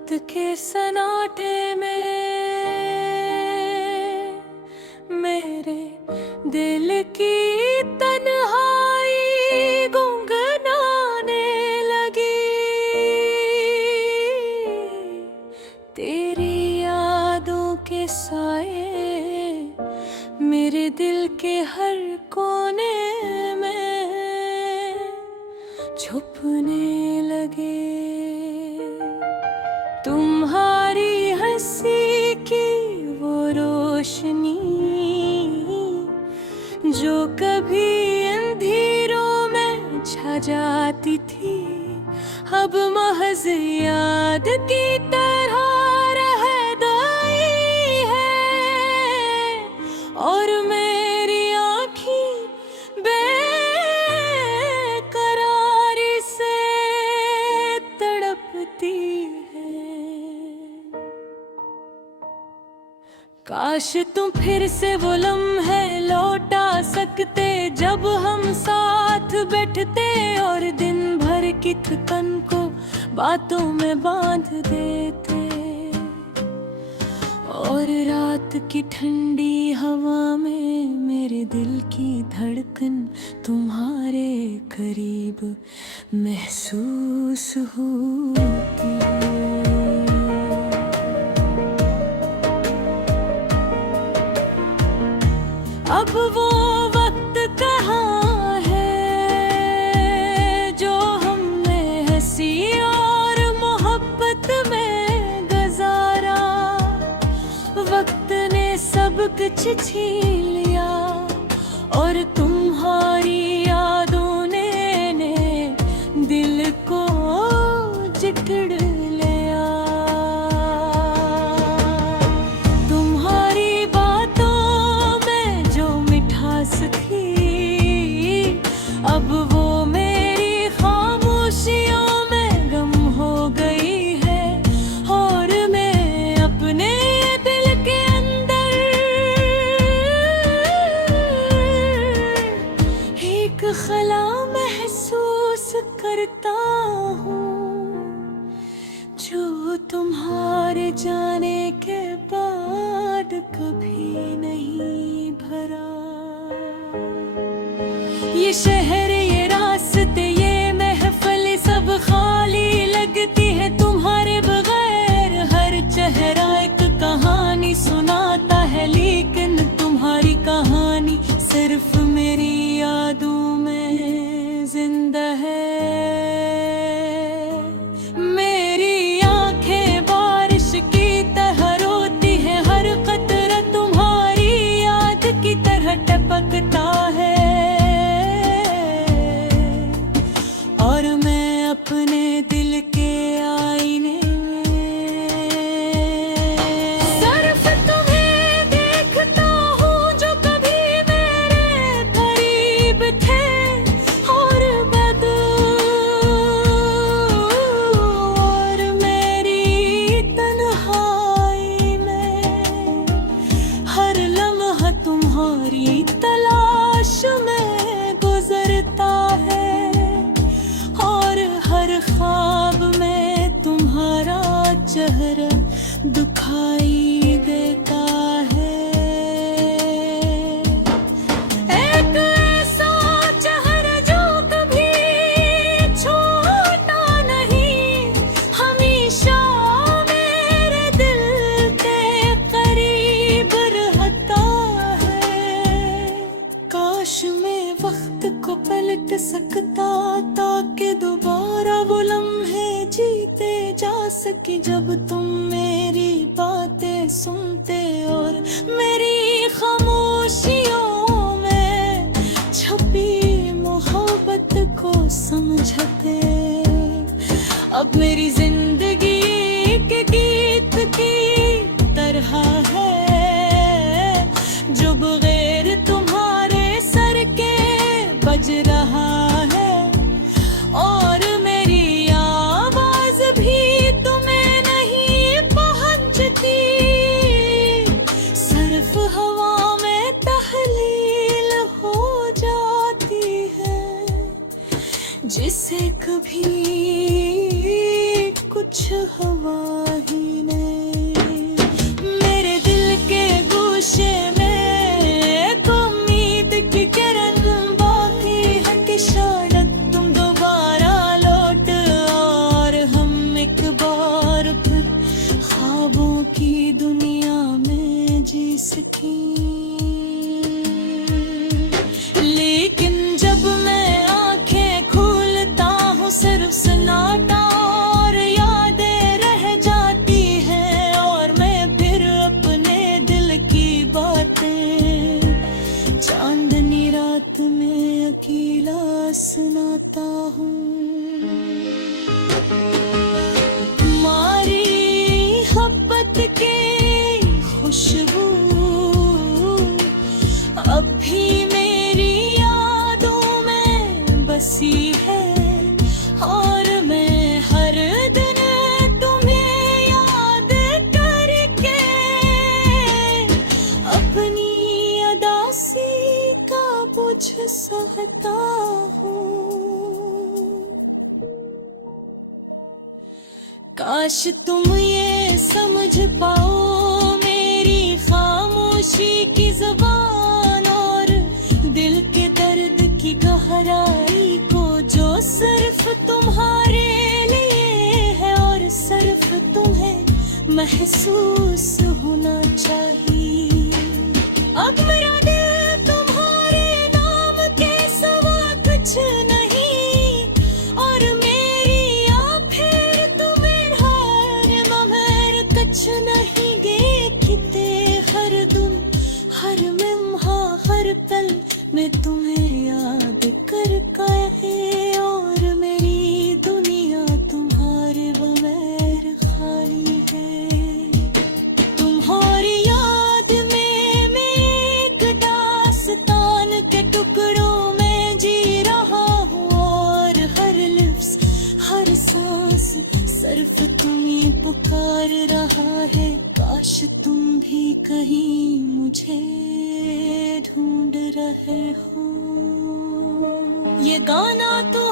रात के सन्नाटे में मेरे दिल की तन्हाई गुनगुनाने लगी। तेरी यादों के साए मेरे दिल के हर कोने में छुपने लगे। तुम्हारी हंसी की वो रोशनी जो कभी अंधेरों में छा जाती थी, अब महज याद की तरह रह गई है। और मेरी आँखें बेकरारी से तड़पती है। काश तुम फिर से वो लम्हे लौटा सकते जब हम साथ बैठते और दिन भर की थकन को बातों में बांध देते। और रात की ठंडी हवा में मेरे दिल की धड़कन तुम्हारे करीब महसूस होती है। अब वो वक्त कहाँ है जो हमने हंसी और मोहब्बत में गुजारा। वक्त ने सब कुछ छीन लिया और तुम्हारी यादों ने दिल को जकड़ लिया। तुम्हारी बातों में जो मिठास थी अब वो मेरी खामोशियों में गम हो गई है। और मैं अपने दिल के अंदर एक खला महसूस करता हूँ जो तुम्हारे जाने के बाद कभी नहीं भरा। ये शहर, ये रास्ते, ये महफिल सब खाली लगती है तुम्हारे बगैर। हर चेहरा एक कहानी सुनाता है, लेकिन तुम्हारी कहानी सिर्फ मेरी यादों में जिंदा है। मेरी आंखें बारिश की तरह रोती है, हर कतरा तुम्हारी याद की तरह टपकता है। और मैं अपने दिल के आईने सिर्फ तुम्हें देखता हूँ जो कभी मेरे करीब थे। और और मेरी तन्हाई में हर लम्हा तुम्हारी तलाश में गुजरता है। और हर ख्वाब में तुम्हारा चेहरा दिखाई देता है। एक ऐसा चेहरा जो कभी छोटा नहीं, हमेशा मेरे दिल के करीब रहता है। काश मैं वक्त को पलट सकता ताकि दोबारा वो लम्हे जीते जा सके जब तुम मेरी बातें सुनते और मेरी खामोशियों में छुपी मोहब्बत को समझते। अब मेरी जिंदगी के गीत की तरह है जो बगैर तुम्हारे सर के बज रहा है। और मेरी आवाज भी तुम्हें नहीं पहुंचती, सिर्फ हवा में तहलील हो जाती है। जिसे कभी कुछ हवा ही ने मेरे दिल के गोशे में एक उम्मीद की किरण बाकी है कि शायद तुम दोबारा लौट और हम एक बार फिर ख्वाबों की दुनिया में जी सकें। लेकिन जब मैं आंखें खोलता हूँ सिर्फ सन्नाटा और यादें रह जाती हैं और मैं फिर अपने दिल की बातें चांदनी रात में अकेला सुनाता हूँ। तुम्हारी मोहब्बत की खुशबू अब भी मेरी यादों में बसी है और मैं हर दिन तुम्हें याद करके अपनी अदासी का बोझ सहता हूँ। काश तुम ये समझ पाओ मेरी खामोशी की ज़बान और दिल के दर्द की गहराई को जो सिर्फ तुम्हारे लिए है और सिर्फ तुम्हें महसूस होना चाहिए। अब मेरा दिल तुम्हारे नाम के सिवा कुछ नहीं और मेरी या फिर तुम्हें कुछ नहीं देखते हर दिन हर लम्हा हर पल में तुम्हें याद कर है और मेरी दुनिया तुम्हारे बगैर खाली है। तुम्हारी याद में मैं एक दास्तान के टुकड़ों में जी रहा हूँ और हर लिफ्स हर सांस सिर्फ तुम्हें पुकार रहा है। काश तुम भी कहीं मुझे ढूंढ रहे हो। ये गाना तो